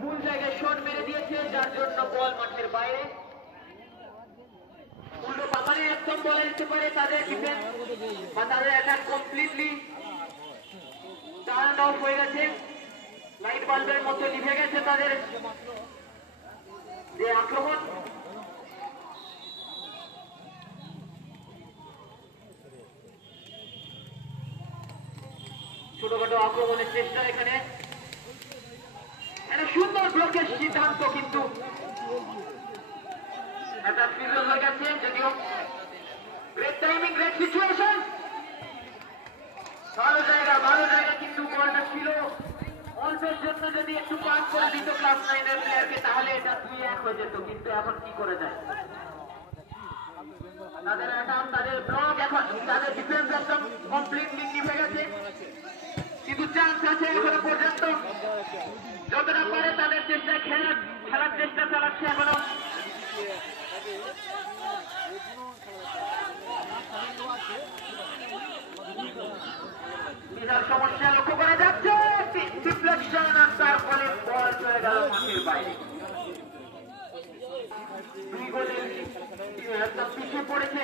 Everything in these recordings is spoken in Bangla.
ভুল জায়গায় শট মেরে দিয়েছে, যার জন্য বল মাঠের বাইরে। উল্টো পাপারে একদম বলা যেতে পারে তাদের ডিফেন্স বা তাদের অ্যাটাক কমপ্লিটলি টার্ন অফ হয়ে গেছে। লাইট বাল্বের মতো নিভে গেছে তাদের যে আক্রমণ। ছোটখাটো আক্রমণের চেষ্টা এখানে, একটা সুন্দর ব্লকের সিদ্ধান্ত, কিন্তু একটা ফিল্ড হয়ে গেছে। যদিও গ্রেট টাইমিং, গ্রেট সিচুয়েশন, ভালো জায়গা কিন্তু বলটা ছিল অল্পের জন্য। যদি একটু পাস করে দিত ক্লাস 9 এর প্লেয়ারকে, তাহলে এটা 2-1 হয়ে যেত। কিন্তু এখন কি করে যায়, তাদের অ্যাটাক, তাদের ব্লক, এখন তাদের ডিফেন্স একদম কমপ্লিটলি নিভে গেছে। কিন্তু চান্স আছে এখনো পর্যন্ত, যতটা পারে তাদের চেষ্টায় খেলার চেষ্টা চালাচ্ছে এখনো। বিরাট সমস্যা লক্ষ্য করা যাচ্ছে, ডিফ্লেকশন, আর তার ফলে বল চলে গেল মাঠের বাইরে। 2 গোলে একদম পিছিয়ে পড়েছে,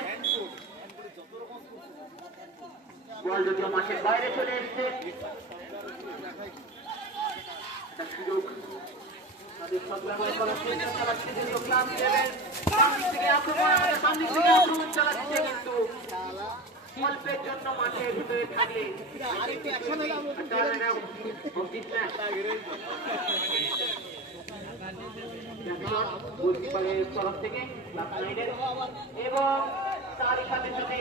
বল যদিও মাঠের বাইরে চলে এসছে। সুযোগ তাদের সদ্ব্যবহার করার চেষ্টা চালাচ্ছে, যদিও ক্লাস 11 বাম দিক থেকে আক্রমণ চালাচ্ছে, কিন্তু অল্পের জন্য মাঠের ভিতরে থাকলে তরফ থেকে এবং তারই সাথে সাথে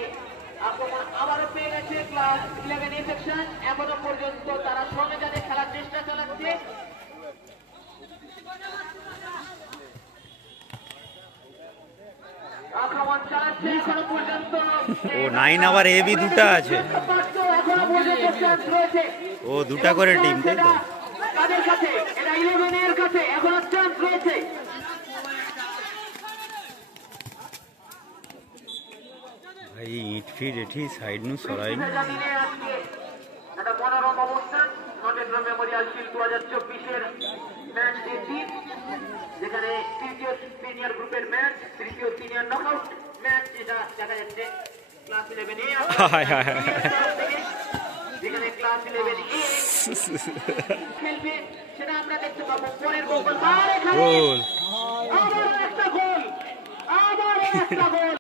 আক্রমণ আবারও পেয়ে গেছে ক্লাস 11 সেকশন। এখনো পর্যন্ত তারা সঙ্গে যাদের খেলার চেষ্টা চালাচ্ছে। আক্রমণ চালাচ্ছে এখনো পর্যন্ত। ও 9 আবার এবি দুটা আছে, ও দুটা করে টিম, তাই তো? তাদের কাছে এটা 11 এর কাছে এখনো চান্স রয়েছে। ভাই ইট ফিট এটি সাইড নু সরাই একটা মনোরম অবস্থান নটেন্দ্র মেমোরিয়াল শিল্ড 2024 এর ম্যাচ ডে 3, যেখানে তৃতীয় সিনিয়র গ্রুপের ম্যাচ, তৃতীয় সিনিয়র নকআউট ম্যাচ, যেটা দেখা যাচ্ছে ক্লাস 11 এ যেখানে ক্লাস 11 এ খেলবে, সেটা আমরা দেখতে পাবো। পরের গোল, আবার একটা গোল।